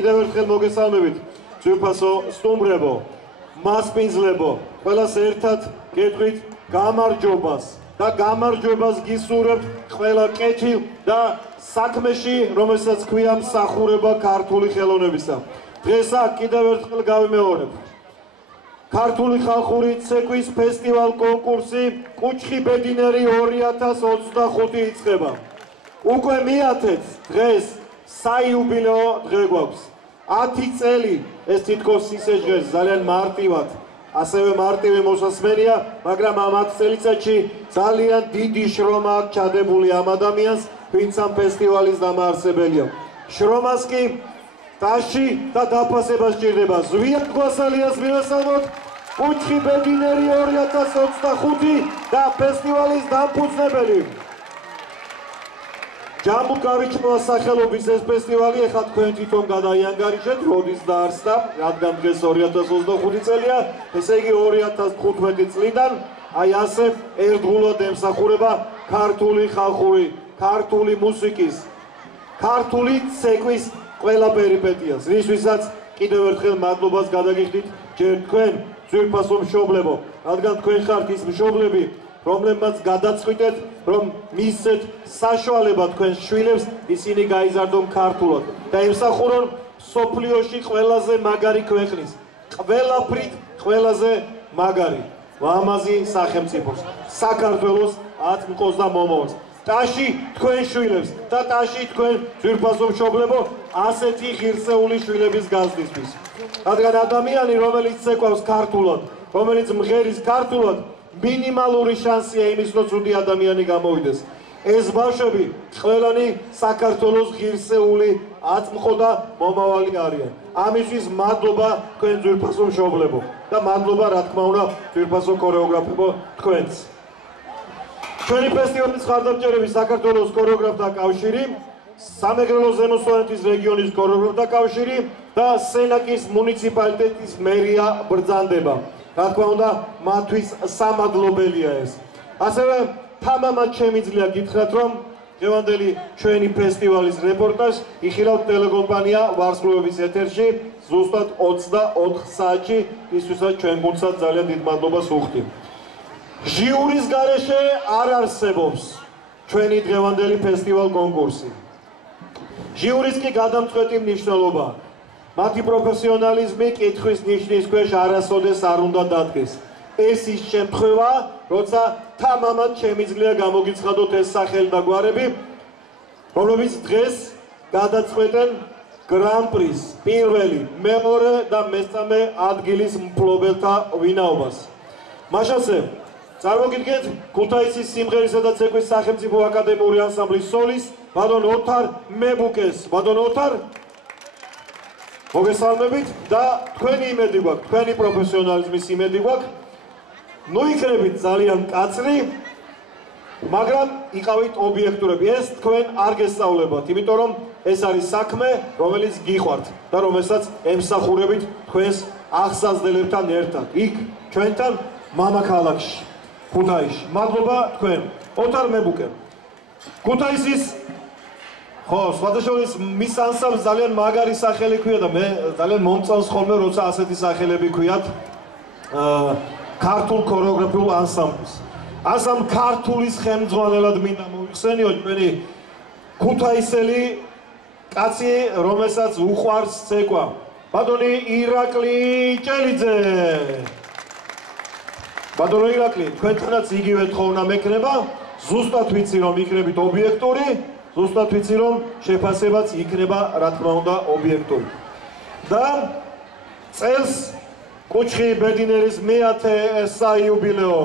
კიდევ ერთხელ მოგესალმებით, ძვირფასო სტუმრებო, მასპინძლებო, ყველას ერთად გეტყვით გამარჯვებას და გამარჯვებას გისურვებთ ყველა კეთილ და საქმეში, რომელსაც ქვია მსახურება ქართული ხელოვნებისა. დღეს აქ კიდევ ერთხელ გავიმეორებ. ქართული ხალხური ცეკვის ფესტივალ კონკურსი კუჩხი ბედინერი 2025 იწყება. უკვე მიათეთ დღეს საიუბილეო დღე გვაქვს. 10 წელი ეს თითქოს ისეჟღერს ძალიან მარტივად, ასევე მარტივი მოსასმენია, მაგრამ ამ 10 წელიწადში ძალიან დიდი შრომა აქვს ჩადებული ამ ადამიანს, ვინც ამ ფესტივალის დამაარსებელია. შრომას კი ტაში და დაფასება სჭირდება. ზვიად გვასალიას მივესალმოთ, კუჩხი ბედინერი 2025 და ფესტივალის დამფუძნებელი. ჯამბულ გავიჩნევას სახელობის ეს ფესტივალი ეხლა თქვენ თვითონ გადაიანგარიშეთ, როდის დაარსდა, რადგან დღეს 2025 წელია, ესე იგი 2015 წლიდან, აი ასე ერთგულად ემსახურება ქართული ხალხური, ქართული მუსიკის, ქართული ცეკვის ყველა პერიპეტიას, რისთვისაც კიდევ ერთხელ მადლობას გადაგიხდით ჯერ თქვენ ძვირფასო მშობლებო, რადგან თქვენ ხართ ის მშობლები, რომლებმაც გადაწყვიტეთ, რომ მისცეთ საშუალება თქვენ შვილებს ისინი გაიზარდონ ქართულად და ემსახურონ მსოფლიოში ყველაზე მაგარი ქვეყნის, ყველაფრით ყველაზე მაგარი, ლამაზი სახელმწიფოს, საქართველოს აწმყოს და მომავალს. ტაში თქვენ შვილებს და ტაში თქვენ ძვირფასო მშობლებო ასეთი ღირსეული შვილების გაზრდისთვის. რადგან ადამიანი, რომელიც ცეკვავს ქართულად, რომელიც მღერის ქართულად, მინიმალური შანსია იმის, რომ ცუდი ადამიანი გამოვიდეს. ეს ბავშვები ყველანი საქართველოს ღირსეული აწმყო და მომავალი არიან. ამისთვის მადლობა თქვენ ძვირფასო მშობლებო და მადლობა რა თქმა უნდა ძვირფასო ქორეოგრაფებო თქვენს. ჩვენი ფესტივალის მხარდამჭერები საქართველოს ქორეოგრაფთა კავშირი, სამეგრელო ზემო სვანეთის რეგიონის ქორეოგრაფთა კავშირი და სენაკის მუნიციპალიტეტის მერია ბრძანდება. რა თქმა უნდა, მათთვის სამადლობელია ეს. ასევე თამამად შემიძლია გითხრათ, რომ დღევანდელი ჩვენი ფესტივალის რეპორტაჟს იხილავთ ტელეკომპანია ვარსკვლავების ეთერში ზუსტად 24 საათში, ისთვისაც ჩვენ გუნდსაც ძალიან დიდ მადლობას ვუხდით. ჟიურის გარეშე არ არსებობს ჩვენი დღევანდელი ფესტივალ კონკურსი. ჟიურის კი გადამწყვეტი მნიშვნელობა აქვს. მათი პროფესიონალიზმი კითხვის ნიშნის ქვეშ არასოდეს არ უნდა დადგეს. ეს ის შემთხვევა, როცა თამამად შემიძლია გამოგიცხადოთ ეს სახელი და გვარები, რომლებიც დღეს გადაწყვეტენ გრან-პრის პირველი, მეორე და მესამე ადგილის მფლობელთა ვინაობას. მაშასე, წარმოგიდგენთ ქუთაისის სიმღერისა და ცეკვის სახელმწიფო აკადემიური ანსამბლის სოლის, ბატონ ოთარ მებუკეს. ბატონ ოთარ, მოგესალმებით და თქვენი იმედი გვაქვს, თქვენი პროფესიონალიზმის იმედი გვაქვს. ნუ იქნებით ძალიან კაცრი, მაგრამ იყავით ობიექტურები. ეს თქვენ არ გესწავლებათ, იმიტომ რომ ეს არის საქმე, რომელიც გიყვართ და რომელსაც ემსახურებით თქვენს აღსაზრდელებთან ერთად. იქ ჩვენთან მამაქალაქში, ქუთაისში. მადლობა თქვენ. ოთარ მებუკე. ქუთაისის ხო, სხვადასხვა მის ანსამბლს ძალიან მაგარი სახელი ქვია და მე ძალიან მომწონს ხოლმე, როცა ასეთი სახელები ქვიათ ქართულ ქორეოგრაფიულ ანსამბლს. ასამ ქართულის ხელმძღვანელად მინდა მოიხსენიოთ ჩვენი ქუთაისელი კაცი, რომელსაც უყვარს ცეკვა. ბატონი ირაკლი ჭელიძე. ბატონო ირაკლი, თქვენთანაც იგივე თხოვნა მექნება, ზუსტად ვიცი რომ იქნებით ობიექტური, ზუსტად ვიცი რომ შეფასებაც იქნება რა თქმა უნდა ობიექტური. და წელს კუჩხი ბედინერის მე-10 საიუბილეო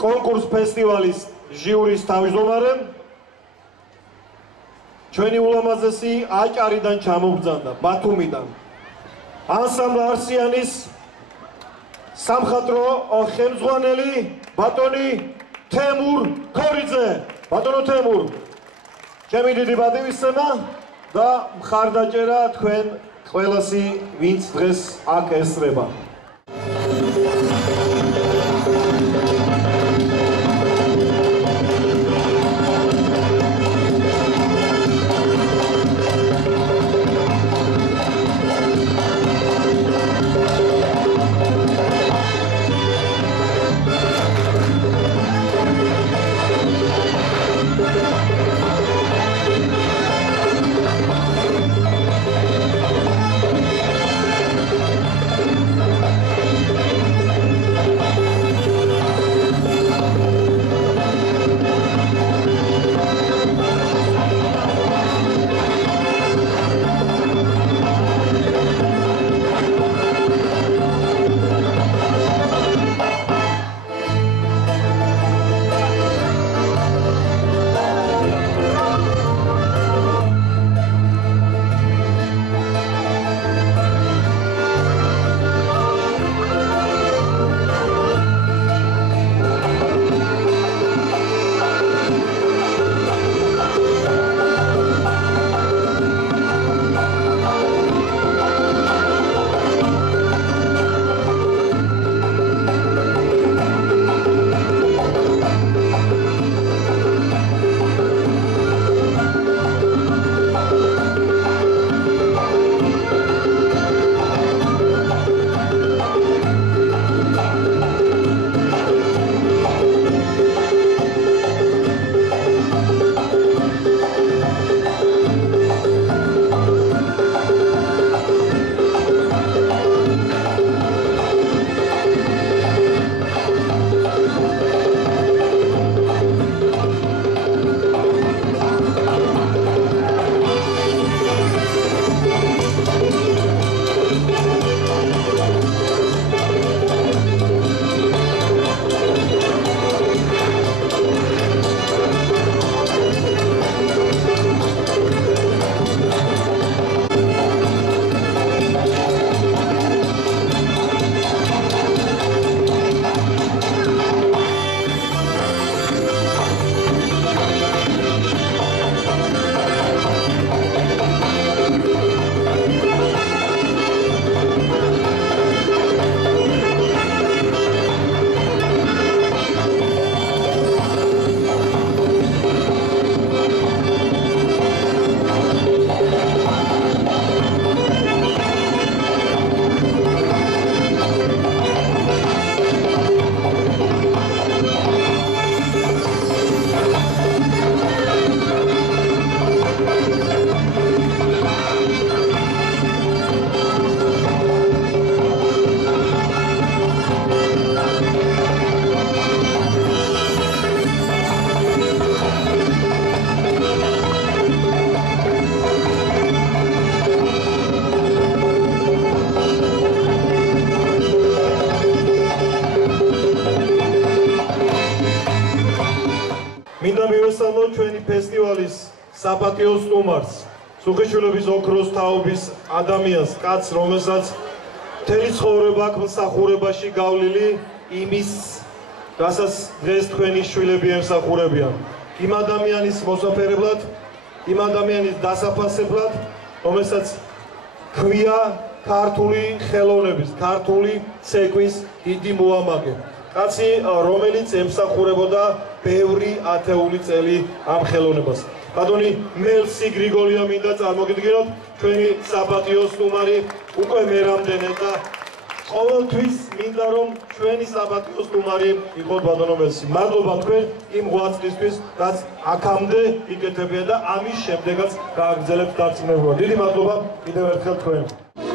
კონკურს ფესტივალის ჟიურის თავმჯდომარე ჩვენი ულამაზესი აჭარიდან ჩამოგბრძანდა, ბათუმიდან. ანსამბლ არსიანის სამხატვრო ხელმძღვანელი ბატონი თემურ ქორიძე. ბატონო თემურ, ჩემი დიდი პატივისცემა და მხარდაჭერა თქვენ ყველასი, ვინც დღეს აქ ესწრება. მინდა მივესალმოთ ჩვენი ფესტივალის საპატიო სტუმარს, სუხიშვილების ოქროს თაობის ადამიანს, კაცს, რომელსაც მთელი ცხოვრება აქ მსახურებაში გავლილი იმის, რასაც დღეს თქვენი შვილები ემსახურებიან. იმ ადამიანის მოსაფერებლად, იმ ადამიანის დასაფასებლად, რომელსაც ქვია ქართული ხელოვნების, ქართული ცეკვის დიდი მოამაგე. კაცი, რომელიც ემსახურებოდა ბევრი ათეული წელი ამ ხელოვნებას. ბატონი მელსი გრიგოლია მინდა წარმოგიდგინოთ, ჩვენი საპატიო სტუმარი უკვე მე რამდენი და ყოველთვის მინდა რომ ჩვენი საპატიო სტუმარი იყოთ ბატონო მელსი. მადლობა თქვენ იმ ღვაწლისთვის, რაც აქამდე იკეთებია და ამის შემდეგაც გააგრძელებთ დარწმუნებულად. დიდი მადლობა კიდევ ერთხელ თქვენ. Oh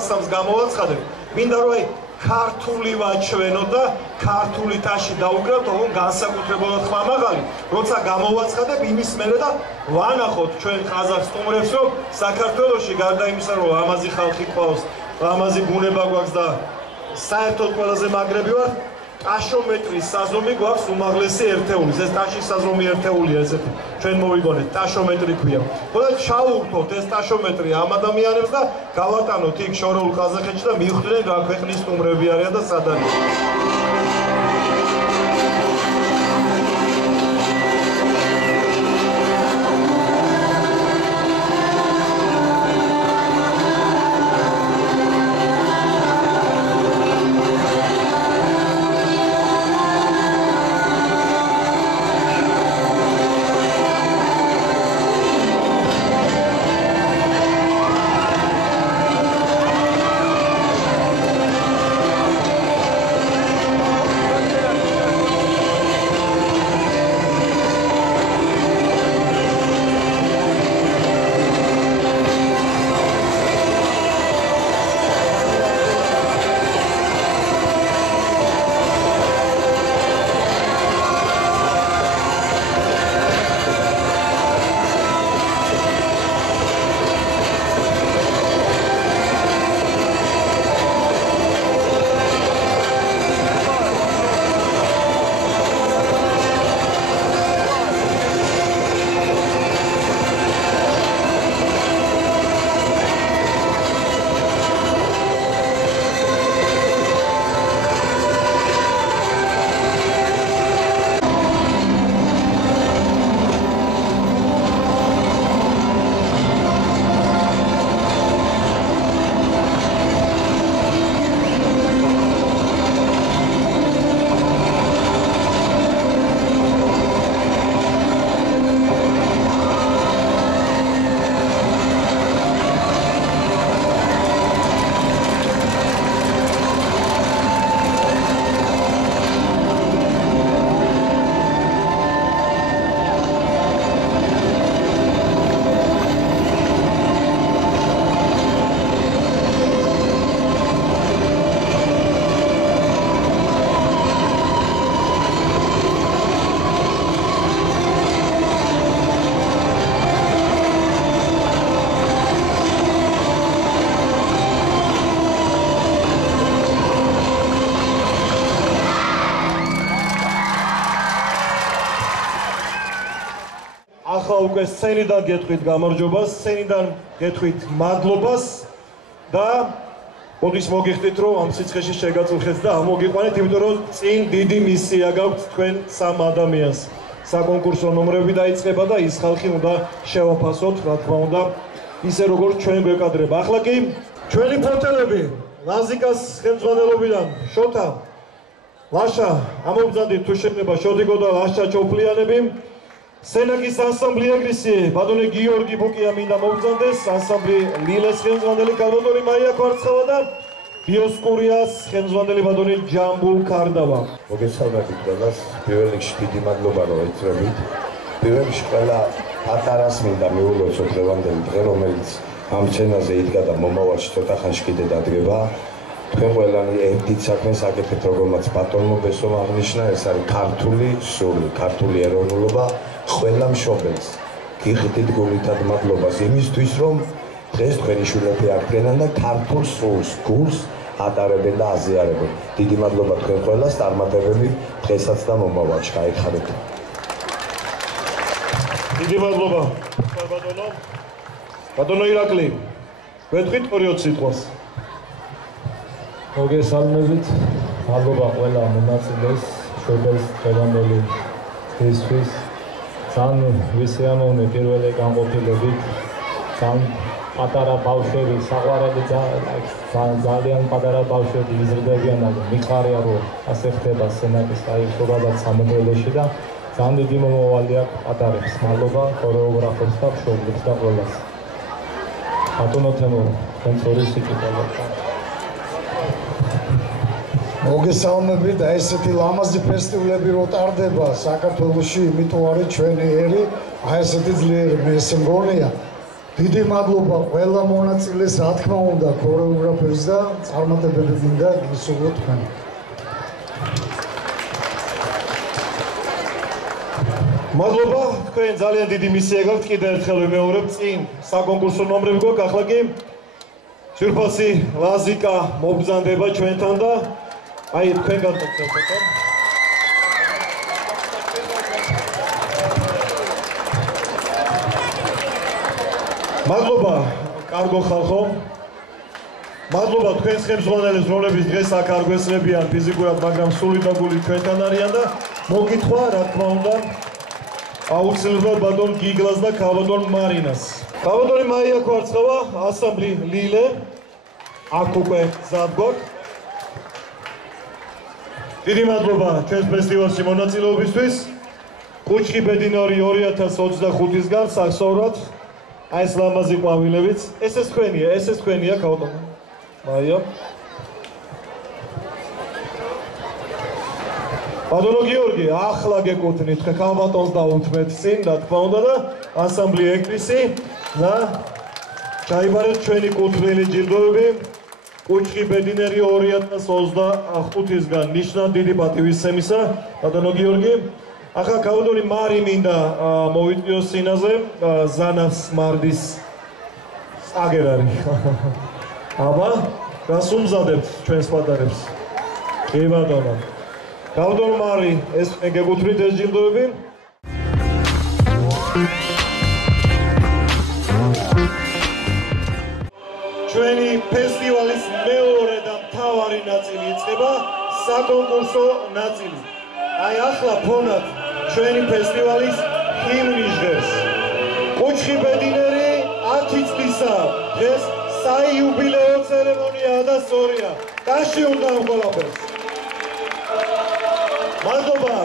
სამ-სამს გამოვაცხადებ. მინდა რომ აი ქართული ვაჩვენო და ქართული ტაში დაუგრევთ, ოღონ განსაკუთრებულად ხმამაღალი, როცა გამოვაცხადებ იმის მერე და ვანახოთ ჩვენ ყაზახ სტუმრებს, რომ საქართველოში გარდა იმისა, რომ ლამაზი ხალხი ყავს, ლამაზი ბუნება გვაქვს და საერთოდ ყველაზე მაგრები ვართ, ტაშომეტრის საზომი გვაქვს უმაღლესი ერთეულის. ეს ტაშის საზომი ერთეულია, ესეთი ჩვენ მოვიგონეთ, ტაშომეტრი ქვია. ხოდა ჩავუერთოთ ეს ტაშომეტრი ამ ადამიანებს და გავატანოთ იქ შორეულ ყაზახეთში და მივხვდნენ რა ქვეყნის სტუმრები არიან და სად არიან. უკვე სცენიდან გეტყვით გამარჯვებას, სცენიდან გეტყვით მადლობას და მოდის მოგიხდით, რომ ამ სიცხეში შეგაწუხეთ და ამოგიყვანეთ, იმიტომ რომ წინ დიდი მისია გაქვთ თქვენ სამ ადამიანს. საკონკურსო ნომრები დაიწყება და ის ხალხი უნდა შევაფასოთ, რა თქმა უნდა, ისე როგორც ჩვენ გვეკადრება. ახლა კი ჩვენი ფოტელები ლაზიკას ხელმძღვანელობიდან შოთა ლაშა ამობრძანდით თუ შეგნება შოდიგო და ლაშა ჩოფლიანები. სენაკის ანსამბლი ეგრისი ბატონი გიორგი ბუკია მინდა მოვბრძანდეს, ანსამბლი ლილეს ხელმძღვანელი კალბატონი მაია კვარცხავა და ბიოსკურიას ხელმძღვანელი ბატონი ჯამბულ კარდავა. მოგესალმებით ყველას, პირველ რიგში დიდი მადლობა რომ ეწრებით. პირველ რიგში ყველა პატარას მინდა მიულოცოთ დღევანდელი დღე, რომელიც ამ სცენაზე იდგა და მომავალში ცოტა ხანში კიდე დადგება. თქვენ ყველანი ერთით საქმეს აკეთებთ, რომელმაც ბატონმა ბესომ აღნიშნა, ეს არის ქართული სული, ქართული ეროვნულობა. ყველა მშობელს გიხდით გულითად მადლობას იმისთვის, რომ დღეს თქვენი შვილები აღდგენან და ქართულ სულს, გულს ატარებენ და აზიარებენ. დიდი მადლობა თქვენ ყველას, წარმატებები დღესაც და მომავალში. გაიხარეთ. დიდი მადლობა. ბატონო ირაკლი, გეტყვით 2-20 სიტყვას. მოგესალმებით, მადლობა ყველა მონაწილეს, შობელს დღევანდელი დღისთვის. ძალიან ვისეამოვნე პირველი განყოფილებით, ძალიან პატარა ბავშვები, საყვარელი ძალიან პატარა ბავშვები იზრდებიან და მიხარია რომ ასე ხდება სენაკის აიშობადაც სამოდელოში და ძალიან დიდი მომავალი აქვს პატარებს. მადლობა ქორეოგრაფებს და მშობლებს და ყველას. ბატონო თემო, თქვენს ორი სიკეთება. მოგესალმებით, და ესეთი ლამაზი ფესტივალები რო ტარდება საქართველოში, იმიტომ არის ჩვენი ერი, აი ესეთი ძლიერი, მე ესე მგონია, დიდი მადლობა ყველა მონაწილეს, რა თქმა უნდა, ქორეოგრაფერს და წარმატებები მინდა გისურვოთ თქვენ. მადლობა, თქვენ ძალიან დიდი მისია გაქვთ, კიდევ ერთხელ ვიმეორებ, წინ საკონკურსო ნომრები გვაქვს, ახლა კი ძვირფასი ლაზიკა მობრძანდება ჩვენთან და აი თქვენ გადმოგცემთ ხო? მადლობა, კარგო ხალხო. მადლობა თქვენს ხელმძღვანელებს, რომლებიც დღეს აქ არ გვესწრებიან ფიზიკურად, მაგრამ სული და გული ჩვენთან არიან და მოგითხრა, რა თქმა უნდა, აუცილებლად ბატონ გიგლას და ქალბატონ მარინას. ქალბატონი მაია კვარცხავა, ასამბლი ლილე. აქ უკვე მზად გვაქვს. დიდი მადლობა ჩვენს ფესტივალში მონაწილეობისთვის. კუჩხი ბედინორი 2025-ისგან სასწაულად. აი ეს ლამაზი ყვავილებიც. ეს თქვენია, ქალბატონო. მაია. ბატონო გიორგი, ახლა გეკუთვნით ქალბატონს და უთმეთ წინ, რა თქმა უნდა და ანსამბლი ეკრისი და ჩაიბარეთ ჩვენი კუთვნილი ჯილდოები. კუჩხი ბედინერი 2025-ისგან ნიშნად დიდი პატივისცემისა, ბატონო გიორგი. ახლა ქალბატონი მარი მინდა მოვიტყიოს სინაზე, ზანავს მარდის აგერარი. აბა, გასუმზადებთ ჩვენს პატარებს. კი ბატონო. ქალბატონ მარი, ეს გეკუთვნით ეს ჯილდოები. ჩვენი ფესტივალის მეორე და მთავარი ნაწილი იწყება, საკონკურსო ნაწილი. აი ახლა ფონად ჩვენი ფესტივალის ჰიმნი ჟღერს. კუჩხი ბედინერი 10 წლისა, დღეს საიუბილეო ცერემონიაა და სწორია. ტაში უნდა ამ ყველაფერს. მადლობა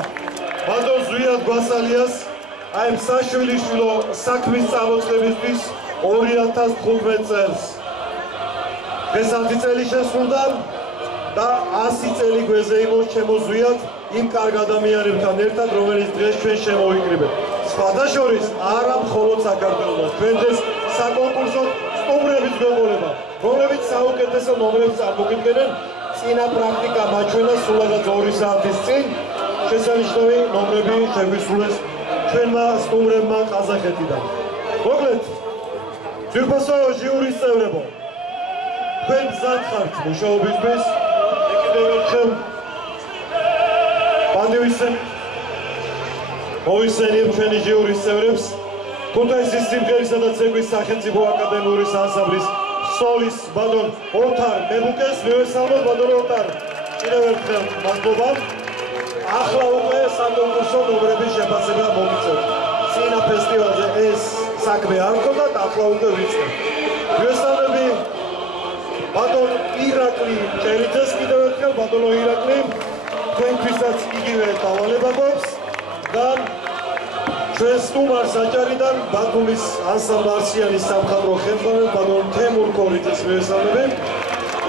ბატონ ზვიად გვასალიას აი საშვილიშვილო საქმის წამოწყებისთვის 2015 წელს. ეს 10 წელი შესრულდა და 100 წელი გვეზე იმოს ჩემო ზვიად იმ კარგ ადამიანებთან ერთად, რომელიც დღეს ჩვენ შემოიკრიბეთ. სხვადასხვა არა მხოლოდ საქართველოს, ჩვენ დღეს საკონკურსო სტუმრების გვეყოლება, რომლებიც საუკეთესო ნომრებს წარმოგიდგენენ. წინა პრაქტიკა მაჩვენა სულადაც 2 საათის წინ. შესანიშნავი ნომრები შეგვისრულეს ჩვენმა სტუმრებმა ყაზახეთიდან. მოკლედ, ძვირფასო ჟიურის წევრებო, თქვენ მზად ხართ მუშაობისთვის, კიდევ ერთხელ მოვისმენთ ჩვენი ჟიურის წევრებს, ქუთაისის სიმღერისა და ცეკვის სახელმწიფო აკადემიური ანსამბლის სოლის ბატონ ოთარ მებუკეს მივესალმოთ ბატონ ოთარ. კიდევ ერთხელ მადლობა. ახლა უკვე საკონკურსო ნომრების შეფასება მოგიწევთ. წინა ფესტივალზე ეს საქმე არ ჰქონდათ, ახლა უკვე ვიწყებთ. მივესალმები ბატონ ირაკლი ჭერიძეს კიდევ ერთხელ, ბატონო ირაკლი, თქვენთვისაც იგივე დავალება გვაქვს და ჩვენ სტუმარ საჭარიდან ბათუმის ანსამბლ არსიანის სამხატვრო ხელმძღვანელ ბატონ თემურ კორიძეს მივესალმები.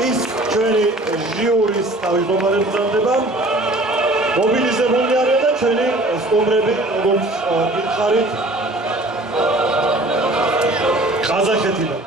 ის ჩვენი ჟიურის თავმჯდომარედ მზადდება. მობილიზებული არიან და ჩვენი სტუმრები, როგორც გითხარით, ყაზახეთიდან.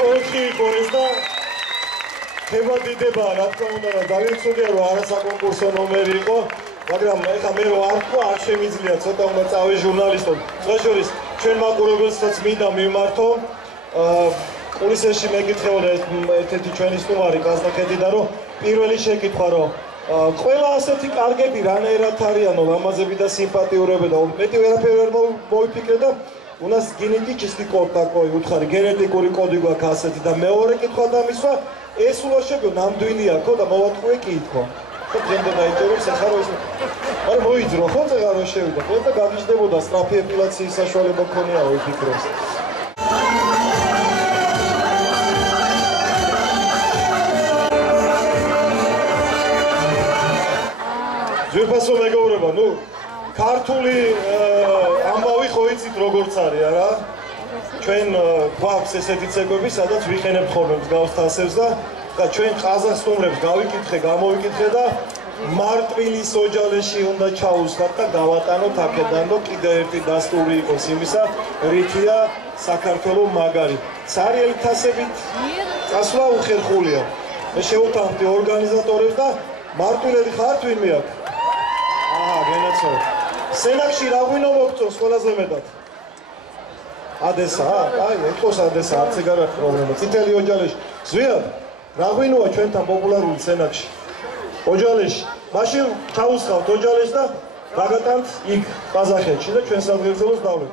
კოლექცი იყო ეს და ხება დიდება, რა თქმა უნდა, ძალიან ცუდია რომ არასაკონკურსო ნომერი იყო, მაგრამ ეხლა მე რო არ თქვა, არ შემიძლია, ცოტა უნდა წავი ჟურნალისტო. დღეშორის ჩვენ მაყურებელსაც მინდა მიმართო. კულისებში მეკითხეოდა ერთ-ერთი ჩვენი სტუმარი კაზნაკეთიდან, რომ პირველი შეკითხვა რომ ყველა ასეთი კარგები რანაირად არიანო, ლამაზები და სიმპათიურები და მეტი ვერაფერი ვერ მოვიფიქრე და у нас генетический код такой, უთხარი გენეტიკური კოდი გვაქვს ასეთი და მეორე კითხვა დამისვა, ეს ულაშებო ნამდვილია ხო და მოვატყვე კითხვა. ხო დღემდე დაიჭერებს ახლა რომ ეს არა მოიძრო ხო წეგა რომ შევიდა ხო და გაგიჟდებოდა სწრაფი ეპილაციის საშუალება ქონია ვიფიქრებს. ძვირფასო მეგობრებო, ნუ ქართული ამბავი ხო იცით როგორც არის არა? ჩვენ გვაქვს ესეთი ცეკვები, სადაც ვიყენებთ ხოლმე მსგავს თასებს და ჩვენ ყაზახ სტუმრებს გავიკითხე, გამოვიკითხე და მარტვილის ოჯალეში უნდა ჩაუსხათ და გავატანოთ აქედან, რომ კიდევ ერთი დასტური იყოს იმისა, რითია საქართველოს მაგარი. ცარიელი თასებით წასვლა უხერხულია. მე შევთანხმდი ორგანიზატორებს და მარტვილები ხართ ვინმე აქ? გენაცო. სენაკში რა ღვინო მოგწონს ყველაზე მეტად? ადესა? აი, ეთქოს ადესა, არც ეგ არ აქვს პრობლემა. წითელი ოჯალეში. ზვიად, რა ღვინოა ჩვენთან პოპულარული სენაკში? ოჯალეში. მაშინ ჩაუსხავთ ოჯალეში და გაგატანთ იქ ყაზახეთში და ჩვენ სადღეგრძელოს დავლეთ.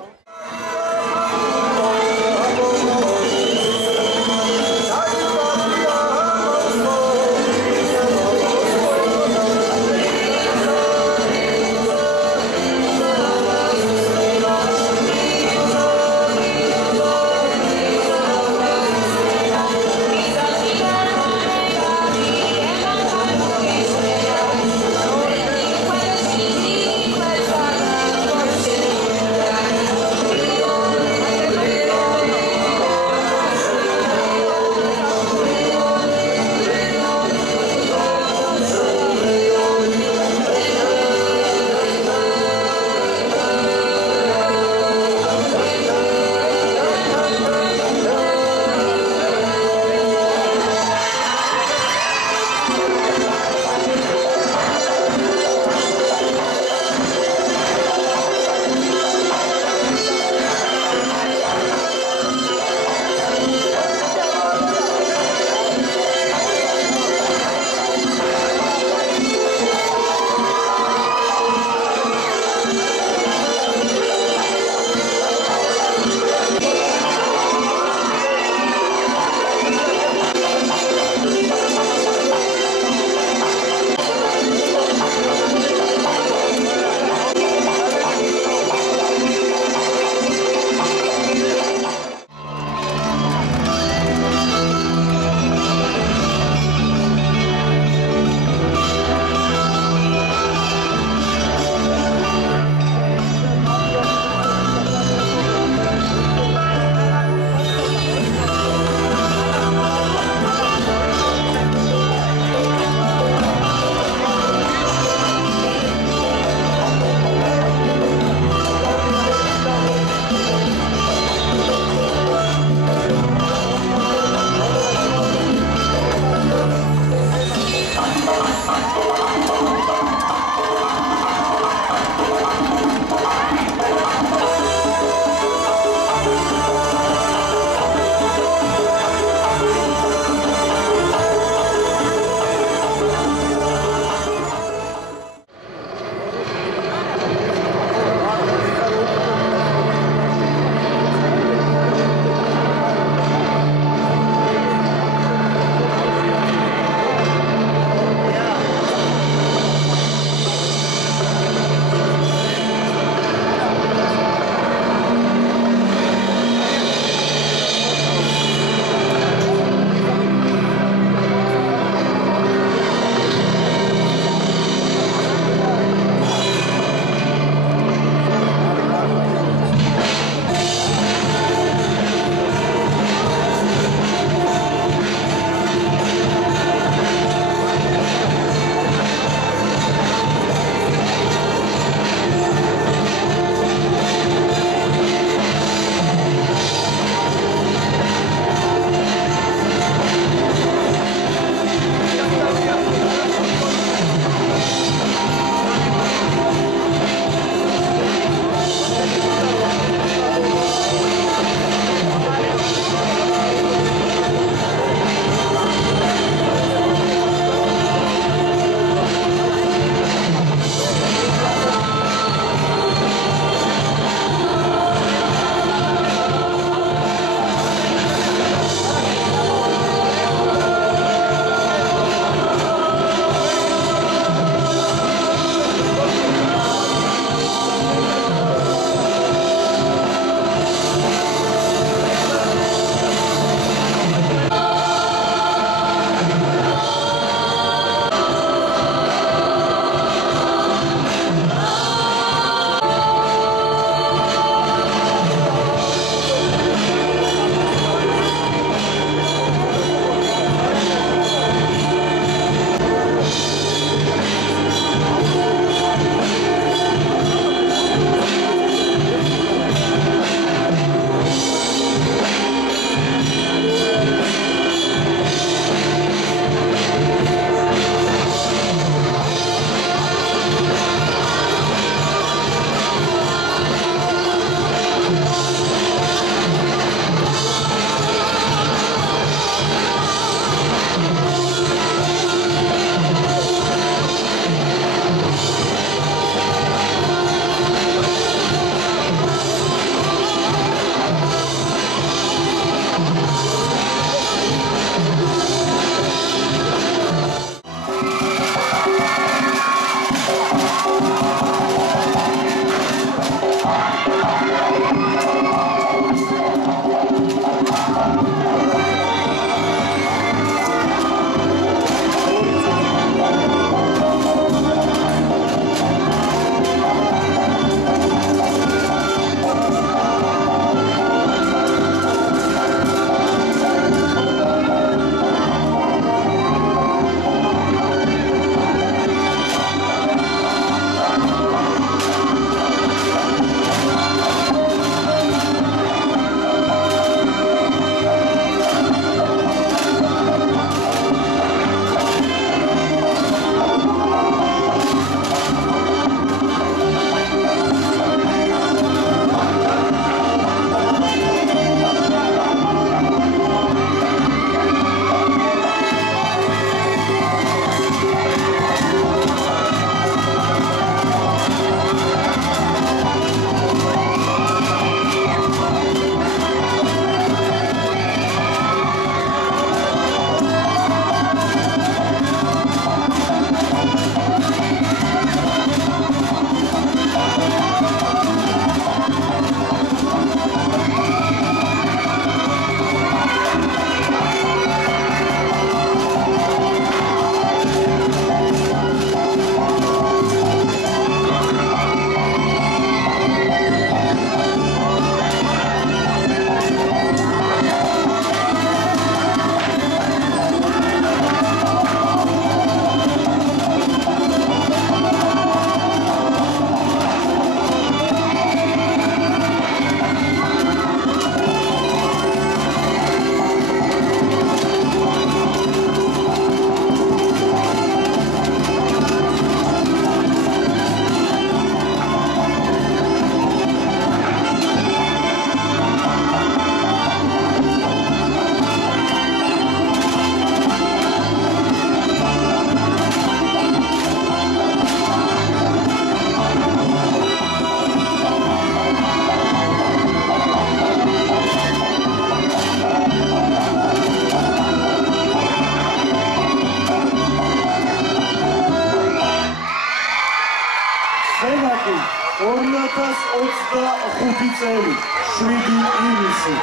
25 წელი 7 ივნისი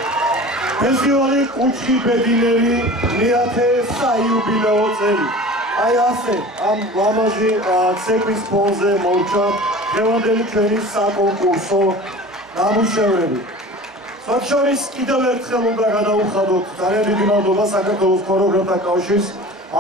ფესტივალი კუჩხი ბედინერი მეათე საიუბილეო წელი აი ასე ამ ლამაზი ცეკვის ფონზე მოუჩა დღევანდელი ჩვენი საკონკურსო ნამუშევრები სოციალის კიდევ ერთხელ უნდა გადავუხადოთ ძალიან დიდი მადლობა საქართველოს ქორეოგრაფთა კავშირს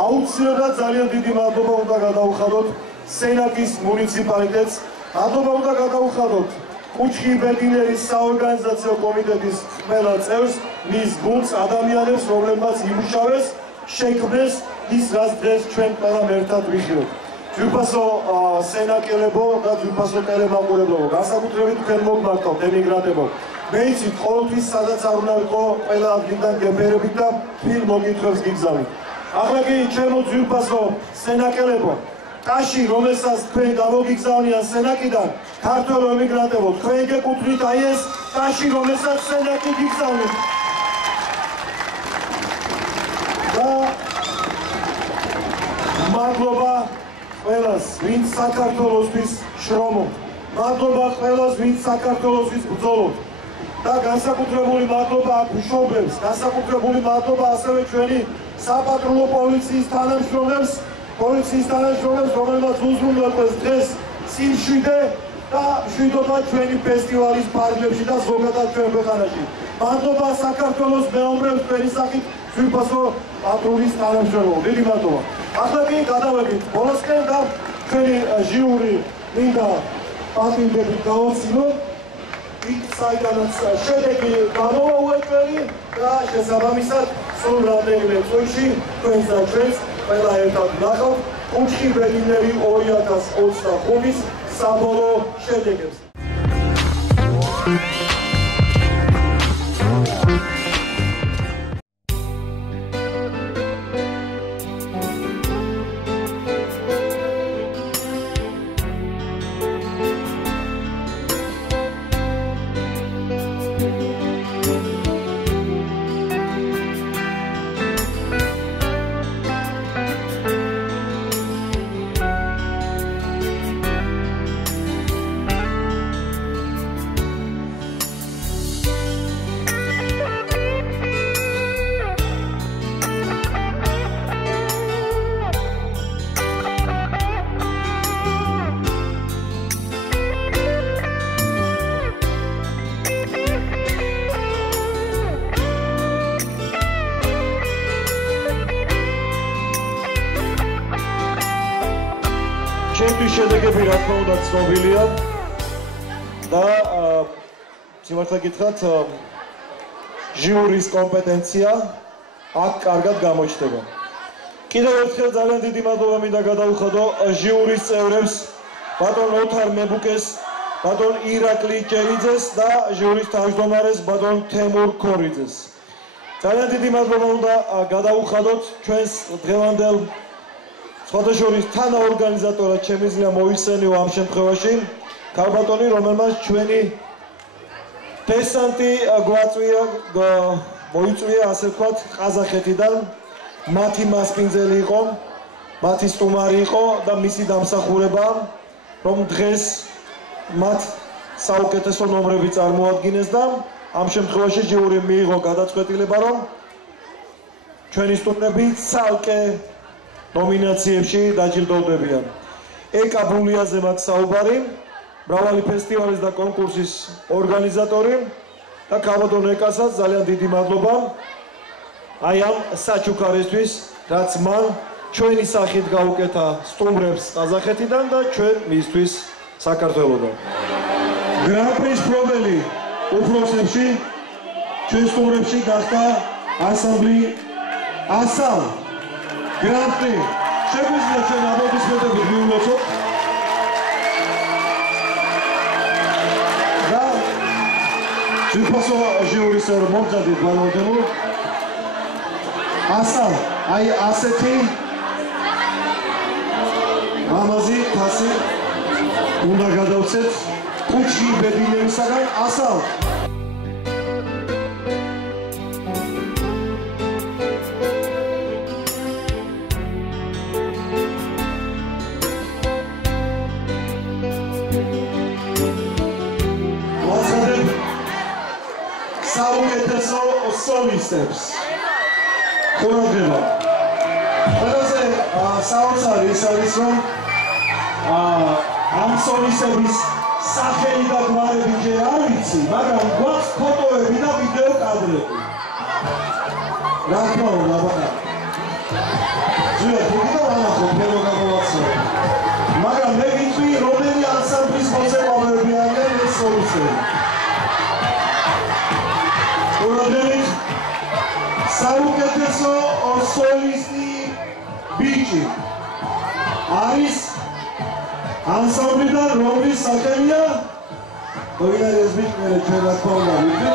აუცილებლად ძალიან დიდი მადლობა უნდა გადავუხადოთ სენაკის მუნიციპალიტეტს მადლობა უნდა გადავუხადოთ კუჩხი ბედინერის საორგანიზაციო კომიტეტის ყველა წევრს მის გუნდს ადამიანებს რომლებმაც იმუშავეს შექმნეს ის რაც დღეს ჩვენ ყველამ ერთად ვიხილოთ ძვირფასო სენაკელებო და ძვირფასო ტელემაყურებლებო განსაკუთრებით თქვენ მოგმართავთ ემიგრანტებო მე იცით ყოველთვის სადაც არ უნდა ვიყო ყველა ადგილიდან გეფერებით და ფილ მოკითხვებს გიგზავნით ახლა კი ჩემო ძვირფასო სენაკელებო ტაში რომელსაც თქვენ გამოგიგზავნიან სენაკიდან ქართველ ემიგრანტებო თქვენ გეკუთვნით აი ეს ტაში რომელსაც სენაკი გიგზავნით და მადლობა ყველას ვინც საქართველოსთვის შრომობ მადლობა ყველას ვინც საქართველოსთვის ბრძოლობ და განსაკუთრებული მადლობა მშობლებს განსაკუთრებული მადლობა ასევე ჩვენი საპატრულო პოლიციის თანამშრომლებს რომელმაც უზრუნველყვეს დღეს სიმშვიდე და მშვიდობა ჩვენი ფესტივალის ფარგლებში და ზოგადად ჩვენ ქვეყანაში მადლობა საქართველოს მეომრებს თქვენი სახით ძვირფასო პატრულის თანამშრომლო დიდი მადლობა ახლა კი გადავედით ბოლოსკენ და ჩვენი ჟიური მინდა პატივდებით გავაცილოთ იქ საიდანაც შედეგი გამოვა უეჭველი და შესაბამისად სულ რამდენიმე წუთში თქვენს და ჩვენს ყველა ერთად ვნახავთ კუჩხი ბედინერი 2025-ის საბოლოო შედეგებს ჩემთვის შედეგები რა თქმა უნდა ცნობილია და სიმართლე გითხრათ ჟიურის კომპეტენცია აქ კარგად გამოჩნდება. კიდევ ერთხელ ძალიან დიდი მადლობა მინდა გადავუხადო ჟიურის წევრებს, ბატონ ოთარ მებუკეს, ბატონ ირაკლი ჭერიძეს და ჟიურის თავმჯდომარეს ბატონ თემურ ქორიძეს. ძალიან დიდი მადლობა უნდა გადავუხადოთ ჩვენს დღევანდელ სხვადასხვის თანაორგანიზატორად შემიძლია მოიხსენიო ამ შემთხვევაში ქალბატონი, რომელმაც ჩვენი დესანტი მოიწვია, ასე ვთქვათ, ყაზახეთიდან, მათი მასპინძელი იყო, მათი სტუმარი იყო და მისი დამსახურება, რომ დღეს მათ საუკეთესო ნომრები წარმოადგინეს და ამ შემთხვევაში ჟიურიმ მიიღო გადაწყვეტილება, რომ ჩვენი სტუმრები ცალკე ნომინაციებში დაჯილდოვდებიან. ეკა ბულიაზე მათ საუბარი, მრავალი ფესტივალის და კონკურსის ორგანიზატორი და ქალბატონ ეკასაც ძალიან დიდი მადლობა აი ამ საჩუქარისთვის, რაც მან ჩვენი სახით გაუკეთა სტუმრებს ყაზახეთიდან და ჩვენ მისთვის საქართველოდან. გრან-პრის პრობელი უფროსებში ჩვენ სტუმრებში გახდა ანსამბლი ასალ გრან-პრი. შეგვიძლია ჩვენ აპლოდისმენტებით მივულოცოთ და ძვირფასო ჟიურის წევრ მომზადეთ ბალონდემო ასალ აი ასეთი მამაზი თასი უნდა გადავცეთ კუჩხი ბედინერისაგან ასალ სოლისტებს. ყურადღება. ყველაზე საოცარი ის არის, რომ ამ სოლისტების სახელი და გვარები ჯერ არ ვიცი, მაგრამ გვაქვს ფოტოები და ვიდეო კადრები. რა თქმა უნდა, ბატონო. ზუსტად თვითონ ანახო ფერო გამოვაცნო. მაგრამ მე ვიცი, რომელი ანსამბლის მოსწავლეები არიან ეს სოლისტები. ყურადღებით, საუკეთესო სოლისტი ბიჭი არის ანსამბლიდან, რომლის სახელია ოინარეს ბიჭი მე ჩვენ რა თქმა უნდა ვიცი.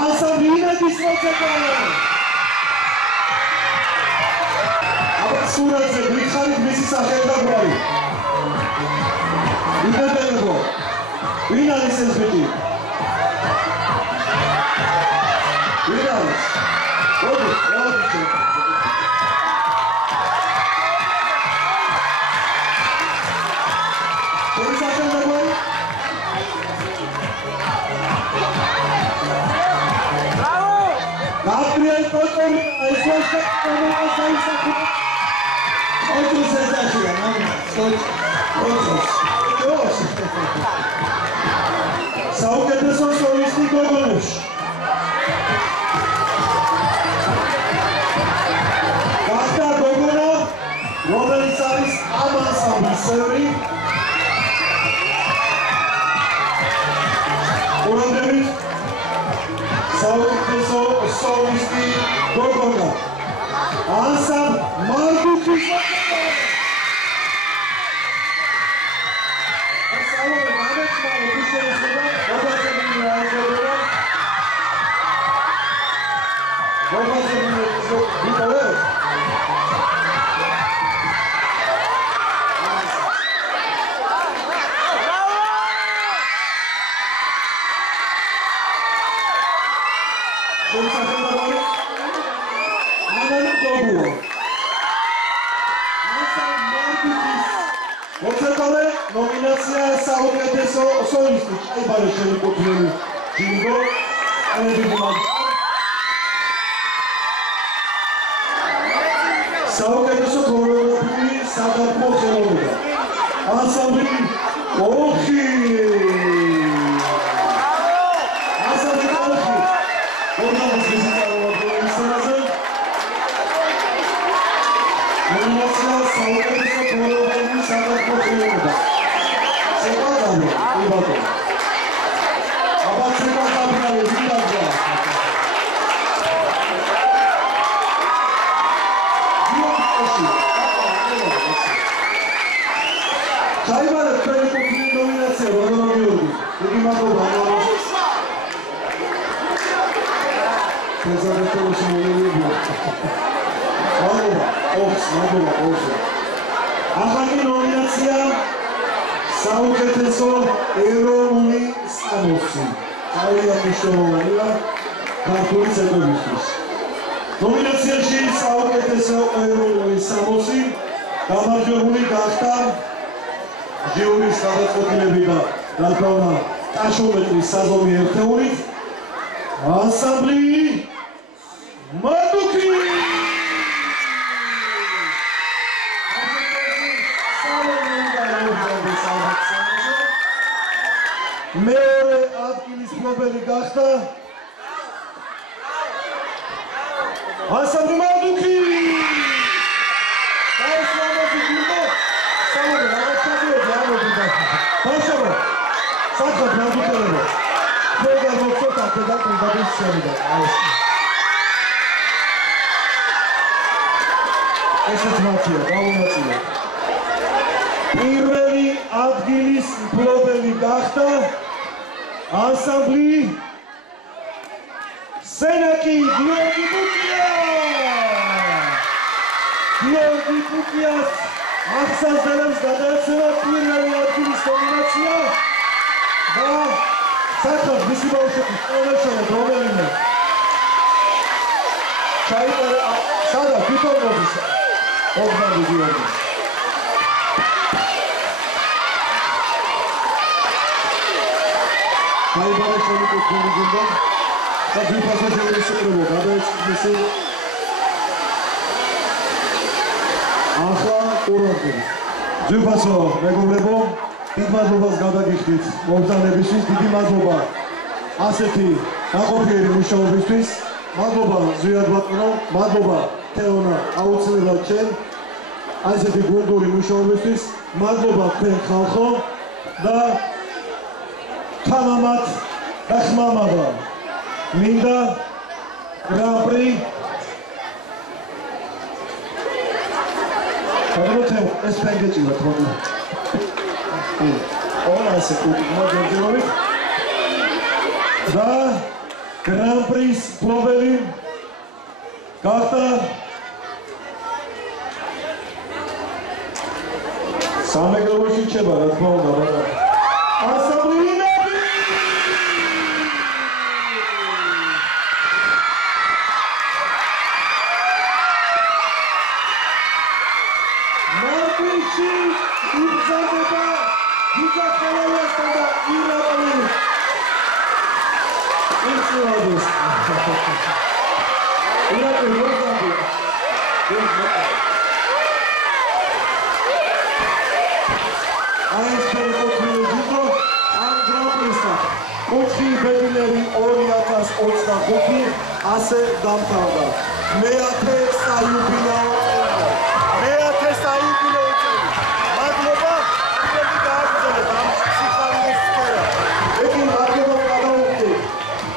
ანსამბლი ინეთის მოსწავლე. აბა სურათზე გიხარით მისი სახელი და გვარი. იდედებო. ვინ არის ეს ბიჭი? ვინ არის? ოღონდ Gabriel Totori, eso es como vas a ir a otros sensación, otros. Sauketesო სოლისტი გოგონებს. გახდა გოგონა, რომელიც არის ამ ანსამბლის წევრი. ყურადღებით, საუკეთესო სოლისტი გოგონა ანსამბლ მარგუშის nominacja sauketesо solisti. Ai bare შენი ყოფილი ჯინგო, ანები მომად. საუკეთესო ქორეოგრაფიული სადარბო ხელოვნება. ანსამბლი ოხი. ანსამბლი ოხი. ორგანიზ გიზიტალურ სცენაზე. nominacja საუკეთესო ქორეოგრაფიული სადარბო ხელოვნება. Sekadano, ibato. Aba sekadano izidagda. Diyoshi. Saibare tveni nominatsiya rodonogyordi. Idi madloba. Prezadatorusi moyebi. Madloba. Ახალი ნომინაცია საუკეთესო ეროვნული სამოსი. ძალიან მნიშვნელოვანია ქართული ცეკვებისთვის. ნომინაციაში საუკეთესო ეროვნული სამოსი გამარჯვებული გახდა ჟიურის გადაწყვეტილებით და რა თქმა უნდა ტაშომეტრის საზომი ერთეულით ანსამბლი მადუკი. მეორე ადგილის მფლობელი გახდა ანსამბლი მადუკი. დაისვამოდი ჯილდო სამოდი რაღაცებია ამოდიდა. ბაშობა საერთოდ მადუკელებო მეგარ მოცოტა და გადასცემდა ესეც მათია გაუნაწილე. პირველი ადგილის მფლობელი გახდა ანსამბლი სენაკი გიორგი ბუკია. გიორგი ბუკიას აღსაზრდელებს გადაეცემა პირველი ადგილის ნომინაცია და საერთოდ მისი ბავშვების ყოველშემო რომელიმე ჩაიწერა სადა თვითონ მოდის ორგანიზი გიორგი. Hayır bana şöyle bir konuşumdan და ძვირფასო შეგვიძლია გადაეცემს ახლა ყურადღება ძვირფასო მეგობრებო დიდ მადლობას გადაგიხდით მომხდარებისთვის დიდი მადლობა ასეთი ნაყოფიერი მუშაობისთვის მადლობა ზვიად ბატონო მადლობა თეონა აუცილებლად ჩემ ასეთი გუნდური მუშაობისთვის მადლობა თქვენ ხალხო და თანამად და ხმამაღლა მინდა გრან-პრი გადმოთევ ეს ფენგეჭილა თქმა უნდა ასე მოგებდებით და გრან-პრის მფლობელი გახდა სამეგრელოში რჩება რა თქმა უნდა მაგრამ ასაბლინები მარტინში იბრძანდება გიგა ხელოვასთან და ირაკლი ისრაელის ირაკლი მოგზაურია ეს პერიოდული ამ გრან-პრისა ოთხი ბედნიერი 2025 ასე დამთავრდა. მეათე საიუბილეო წელი. მადლობა, თქვენი გააგრძელეთ ამ სიხარულის სფერა. ეკი მადლობა გადავუხდით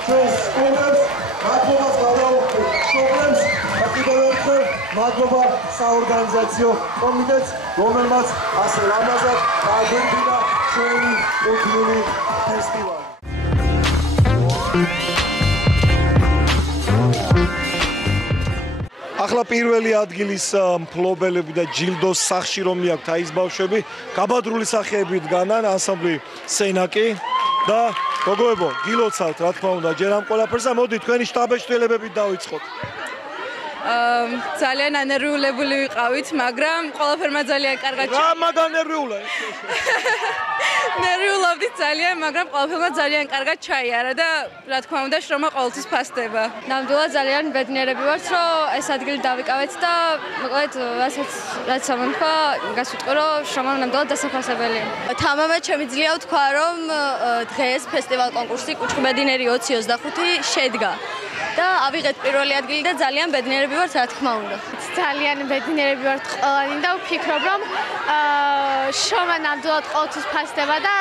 ჩვენს კონკურსს, მადლობას გადავუხდით მშობლებს და კიდევ ერთხელ მადლობა საორგანიზაციო კომიტეტს, რომელმაც ასე ლამაზად დაგვიდგინა ჩვენი კულტურული ფესტივალი. ახლა პირველი ადგილის მფლობელები და ჯილდოს სახში რომ მიაქვთ აი ეს ბავშვები, გაბადრული სახეებით დგანან ანსამბლი სენაკი და გოგოებო, გილოცავთ რა თქმა უნდა ჯერ ამ ყველაფერს და მოდი თქვენი შტაბეშტილებებით დავიწყოთ. ძალიან ანერვიულებული ვიყავით, მაგრამ ყველაფერმა ძალიან კარგად რა მაგანერვიულა? ნერვიულობდით ძალიან, მაგრამ ყველაფერმა ძალიან კარგად ჩაიარა და რა თქმა უნდა შრომა ყოველთვის ფასდება. ნამდვილად ძალიან ბედნიერები ვართ, რომ ეს ადგილი დავიკავეთ და მოკლედ რაც ამთქვა, იმას ვიტყვი, რომ შრომა ნამდვილად დასაფასებელია. თამამად შემიძლია ვთქვა, რომ დღეს ფესტივალ კონკურსი კუჩხუბედინერი 2025 შედგა. და ავიღეთ პირველი ადგილი და ძალიან ბედნიერები ვართ, რა თქმა უნდა. ძალიან ბედნიერები ვართ ყველანი და ვფიქრობ, რომ შრომა ნამდვილად ყოველთვის ფასდება და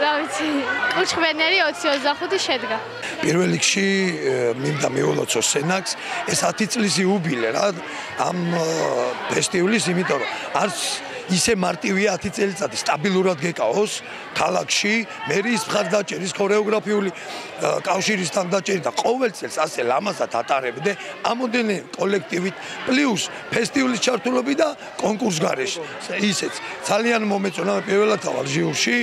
რა ვიცი, კუჩხუბედნერი 2025 შედგა. პირველ რიგში მინდა მივულოცო სენაკს, ეს 10 წლის იუბილე რა ამ ფესტივალის, იმიტომ რომ არც ისე მარტივია 10 წელიწადი სტაბილურად გეკავოს ქალაქში მერის მხარდაჭერის ქორეოგრაფიული კავშირის თავდაჭერი და ყოველ წელს ასე ლამაზად ატარებდე ამოდენი კოლექტივით პლუს ფესტივალის ჩართულობი და კონკურს გარეშე ისეც ძალიან მომეწონა მე პირველად ავალ ჟიურში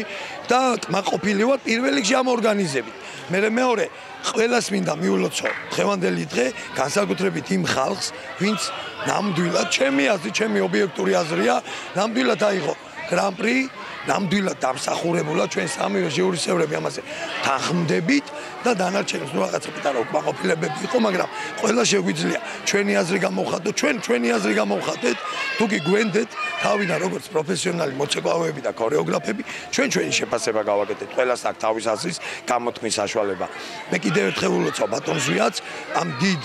და კმაყოფილი ვარ პირველ რიგში ამ ორგანიზებით მე მეორე ყველას მინდა მიულოცო დღევანდელი დღე განსაკუთრებით იმ ხალხს ვინც ნამდვილად ჩემი აზრით ჩემი ობიექტური აზრია ნამდვილად აიღო გრან-პრი ნამდვილად დამსახურებულა ჩვენ სამივე ჟიურის წევრები ამაზე თანხმდებით და დანარჩენებს ნუ რაღაცა პიტარო კმაყოფილებები იყო მაგრამ ყველა შეგვიძლია ჩვენი აზრი გამოვხატოთ ჩვენი აზრი გამოვხატეთ თუ კი გვენდეთ თავიდან როგორც პროფესიონალი მოცეკვავეები და ქორეოგრაფები ჩვენი შეფასება გავაკეთეთ ყველას აქვს თავის აზრის გამოთქმის საშუალება მე კიდევ ერთხელ ულოცავ ბატონ ზვიაც ამ დიდ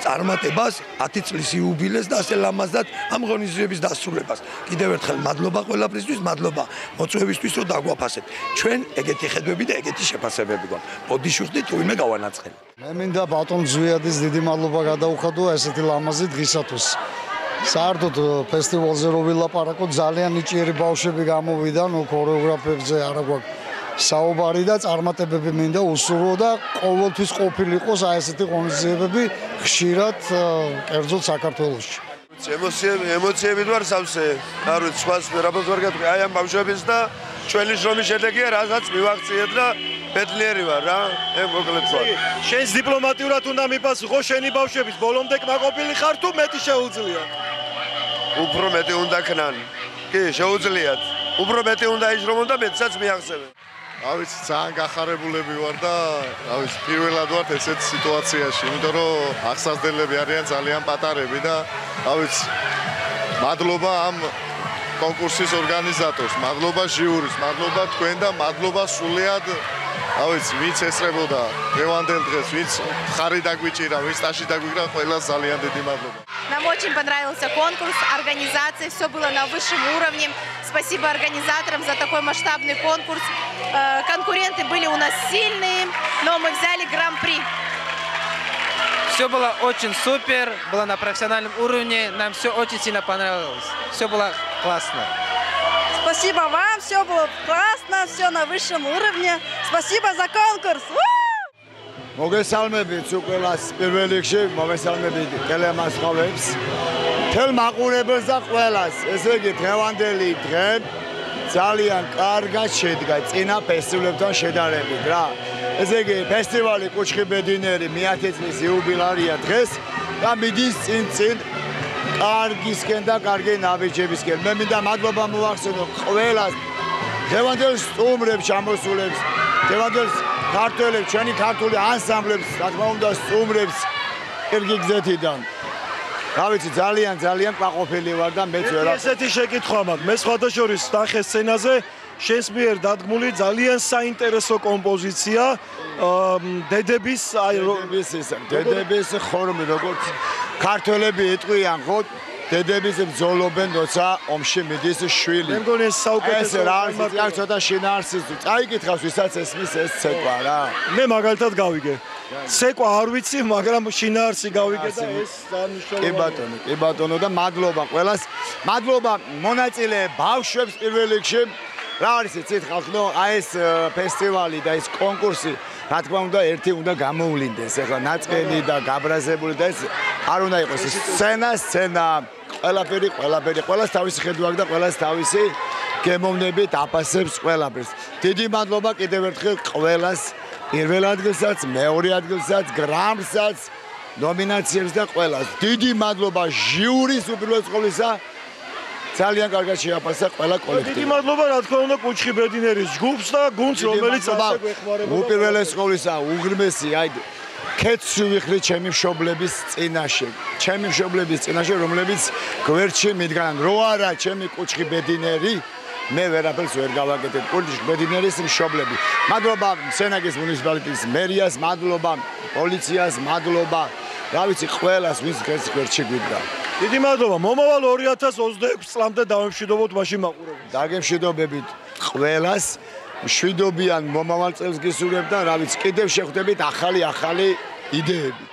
წარმატებას 10 წლის იუბილეს და ასე ლამაზად ამ ღონისძიების დასრულებას. კიდევ ერთხელ მადლობა ყველაფრისთვის, მადლობა მოწვევისთვის, რომ დაგვაფასეთ. ჩვენ ეგეთი ხედვები და ეგეთი შეფასებები გვაქვს. ბოდიშურდით უიმე გავანაცხელი. მე მინდა ბატონ ზვიადის დიდი მადლობა გადავუხადო ესეთი ლამაზი დღისათვის. საერთოდ ფესტივალზე რო ვილაპარაკოთ, ძალიან ნიჭიერი ბავშვები გამოვიდა, ნუ ქორეოგრაფებზე არა გვაქვს საუბარი და წარმატებები მინდა უსურვო და ყოველთვის ყოფილიყოს აი ესეთი ღონისძიებები ხშირად კერძოდ საქართველოში. ემოციები ვარ სავსე. არ ვიცი, სხვას ვერაფერს ვერ გეტყვი. აი ამ ბავშვების და ჩვენი შრომის შედეგია, რასაც მივაღწიეთ და ბედნიერი ვარ რა. მოკლედ ვარ. შენს დიპლომატიურად უნდა მიპასუხო შენი ბავშვების ბოლომდე კმაყოფილი ხარ თუ მეტი შეუძლიათ? უფრო მეტი უნდა ქნან. კი, შეუძლიათ. უფრო მეტი უნდა იშრომონ და მეტსაც მიაღწევენ. რა ვიცი, ძალიან გახარებულები ვარ და რა ვიცი, პირველად ვარ ესეთ სიტუაციაში, იმიტომ რომ აღსაზრდელები არიან ძალიან პატარები და რა ვიცი, მადლობა ამ კონკურსის ორგანიზატორს, მადლობა ჟიურის, მადლობა თქვენ და мадლობა სულიად, რა ვიცი, ვინც ესწრებოდა დღევანდელ დღეს, ვინც ხარი დაგვიჭირა, ვინც ტაში დაგვიგრა, ყველას ძალიან დიდი მადლობა. Нам очень понравился конкурс, организация, все было на высшем уровне. Спасибо организаторам за такой масштабный конкурс. Конкуренты были у нас сильные, но мы взяли гран-при. Все было очень супер, было на профессиональном уровне, нам все очень сильно понравилось. Все было классно. Спасибо вам, все было классно, все на высшем уровне. Спасибо за конкурс! მოგესალმებით უყველას პირველ რიგში, მოგესალმებით ტელემასწავლებლებს, მთელ მაყურებელს და ყველას. ესე იგი, დღევანდელი დღე ძალიან კარგად შედგა წინა ფესტივალებთან შედარებით რა. ესე იგი, ფესტივალი კუჩხი ბედინერი მე-10 წლის იუბილეა დღეს და მიდის წინ კარგისკენ და კარგი ნაბიჯებისკენ. მე მინდა მადლობა მოვახსენო ყველას დღევანდელ სტუმრებს, ჩამოსულებს, დღევანდელ ქართველებს, ჩვენი ქართული ანსამბლებს, რა თქმა უნდა, სტუმრებს პირგი გზეთიდან. რა ვიცი, ძალიან ყვაყოფილი ვარ და მეც ვერა. ესეთი შეკითხვა მაქვს. მე სხვადასხვის დახეს სცენაზე შენს მიერ დადგმული ძალიან საინტერესო კომპოზიცია დედების დედების ხორმი, როგორც ქართველები იტყვიან, ხო? დედების ბრძოლობენ, როცა ომში მიდის შვილი. მე მგონი ეს საუკეთესო ეს რა არის, ცოტა შინაარსის წაიკითხავს, ვისაც ესმის ეს ცეკვა რა. მე მაგალითად გავიგე. ცეკვა არ ვიცი, მაგრამ შინაარსი გავიგე და ეს ძალიან კი ბატონო და მადლობა ყველას. მადლობა მონაწილე ბავშვებს პირველ რიგში. რა არის იცით ხალხო, აი ეს ფესტივალი და ეს კონკურსი, რა თქმა უნდა, ერთი უნდა გამოვლინდეს. ეხლა ნაწყენი და გაბრაზებული და ეს არ უნდა იყოს სცენა ყველაფერი, ყველას თავისი ხედვა აქვს და ყველას თავისი გემოვნებით აფასებს ყველაფერს. დიდი მადლობა კიდევ ერთხელ ყველას, პირველ ადგილსაც, მეორე ადგილსაც, გრამსაც, ნომინაციებს და ყველას. დიდი მადლობა ჟიურის უპირველეს ყოვლისა. ძალიან კარგად შეაფასა ყველა კოლექტივი. დიდი მადლობა რა თქმა უნდა კუჩხი ბედინერის ჯგუფს და გუნდს, რომელიც ასე გვეხმარებოდა. უპირველეს ყოვლისა უღრმესი, აი კეთს ვიხრი ჩემი მშობლების წინაშე. ჩემი მშობლების წინაშე, რომლებიც გვერდში მიდგანან. რო არა ჩემი კუჩხი ბედინერი, მე ვერაფერს ვერ გავაკეთებ. კუჩხი ბედინერის მშობლები. მადლობა სენაგის მუნიციპალიტეტის მერიას, მადლობა პოლიციას, მადლობა რა ვიცი ყველას, ვინც გვერდში გვიდგა. დიდი მადლობა. მომავალ 2026 წლამდე დავემშვიდობოთ მაშინ მაყურებელს. დაგემშვიდობებით ყველას. მშვიდობიან მომავალ წელს გისურვებ და რა ვიცი, კიდევ შეხვდებით ახალი იდეებით.